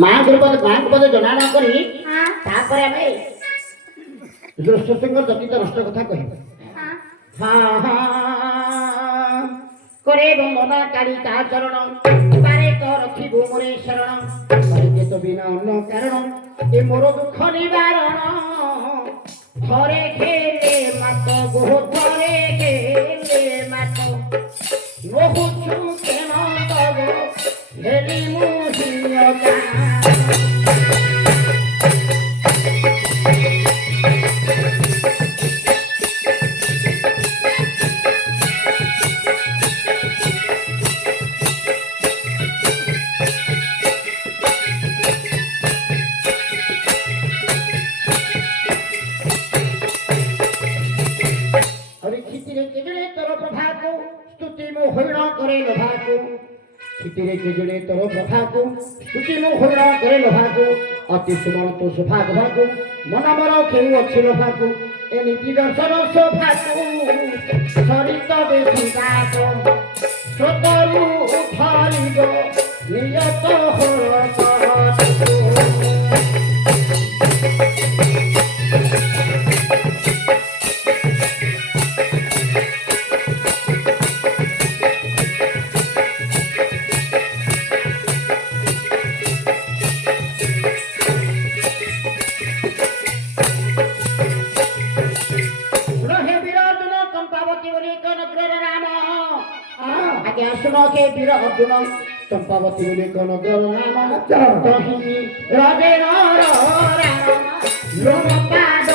ମାଙ୍କୁ ପଦ ଜଣା ନ କରି ତାପରେ ଆମେ ଜ୍ୟେଷ୍ଠଙ୍କ ଜଟିତ ନଷ୍ଟ କଥା କହିବା। ହଁ ହଁ করে বন্দনা কালী তা চরণ পারে তো রখিবু মোরে শরণ পারে তো বিনা অন্য কারণ এ মোর দুঃখ নিবারণ ধরে খেলে মাত বহু ধরে খেলে মাত বহুছু কেন তব হেলি মুহিয়া କ୍ଷିତିରେ କେଜୁଡ଼େ ତୋର ପ୍ରଭାକୁ ସ୍ତୁତି ମୁଁ ହରଣ କରେ ଲୋଭାକୁ ଅତି ସୁମନ ତୋ ଶୋଭାକୁ ମନ ମୋର କେଉଁ ଅଛି ଲୋଭାକୁ ଏ ନୀତି ଦର୍ଶନ ଶୋଭାକୁ ସରିତ ବେଶିକାକ ସ୍ରୋତରୁ ଉଠରିବ ନିୟତ ହରତ के वीर अर्जुन चंपावती बोले कौन गल नाम तही राजे राम लोम पाद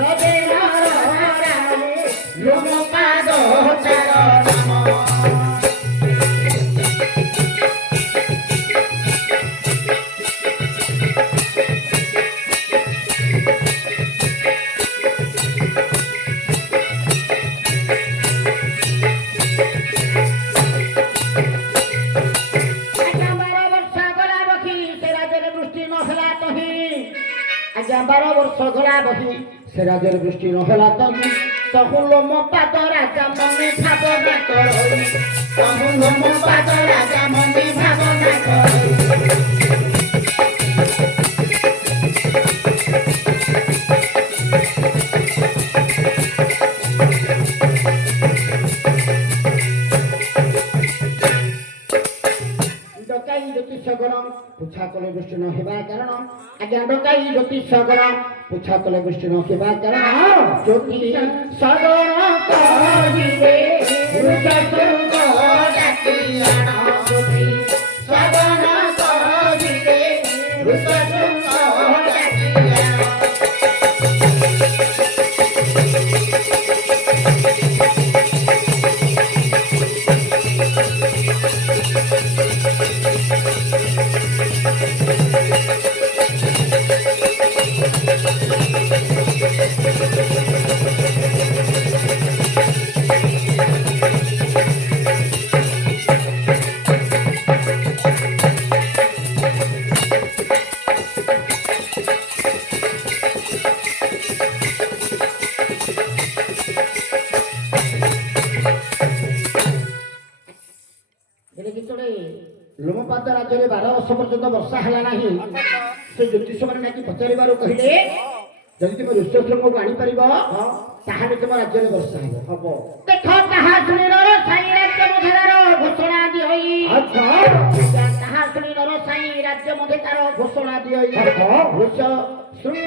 राजे राम लोम पाद बारह वर्ष गला बही से राजर दृष्टि नहला तहु लोम पाद राजा मने भावना करई तहु लोम पाद राजा मने भावना करई पुछा कले दृष्टि न हेबा कारण आज्ञा डकाई ज्योतिष गण पुछा कले दृष्टि न हेबा कारण ज्योतिष सगण कहिबे रुचसुंग डाकियाण ज्योतिष सगण कहिबे रुचसुंग डाकियाण लोमपाद राज्य में 12 वर्ष पर्यंत वर्षा है नहीं से ज्योतिष मैंने पचार कहले जदि तुम ऋषभ को आनीपर ताहले तुम राज्य में वर्षा हम देख ताहा शुणी साई राज्य मध्यदार घोषणा दिहई ताहा शुणी साई राज्य मध्यदार घोषणा दिहई शुणु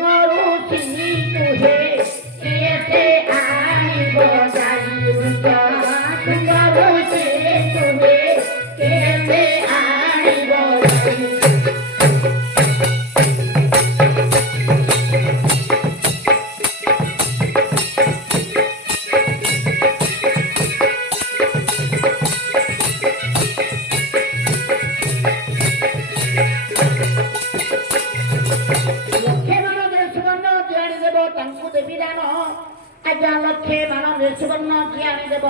सिंह तुहे किए से आनिब जाई शुणु सिंह तुहे किए से लक्षे मान सुवर्ण ज्ञानी देव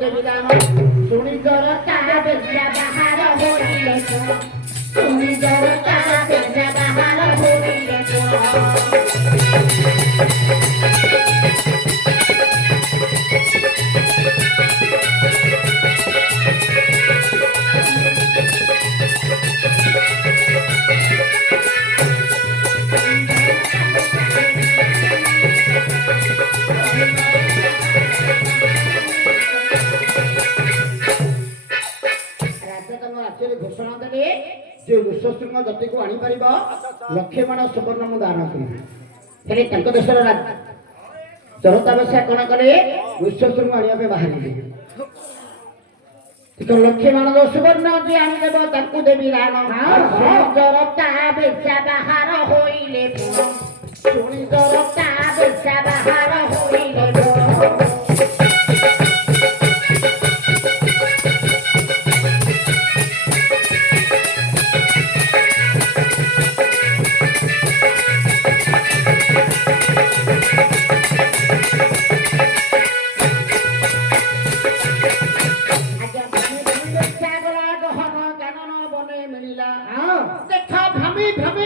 देवी दान शुणी जर बेजा बाहर होइले शुणी जर बेजा बाहर होइले ରାଜ୍ୟରେ ଘୋଷଣା ଦେଲେ ଯେ ଋଷଶୃଙ୍ଗ ଜାତିକୁ ଆଣିପାରିବ ଲକ୍ଷେ ମାଣ ସୁବର୍ଣ୍ଣ ମୁଁ ଦାନ କରିବି। ହେଲେ ତାଙ୍କ ଦେଶର ଜନତା ବେଶା କଣ କଲେ ଋଷଶୃଙ୍ଗ ଆଣିବା ପାଇଁ ବାହାରିଲେ। ଲକ୍ଷେ ମାଣ ସୁବର୍ଣ୍ଣ ଯିଏ ଆଣିଦେବ ତାଙ୍କୁ ଦେବି ଦାନ। ଜନତା ବେଶା ବାହାର ହୋଇଲେ ଜନତା ବେଶା ବାହାର ହୋଇଲେ ଦେଖ ଭାବି ଭାବି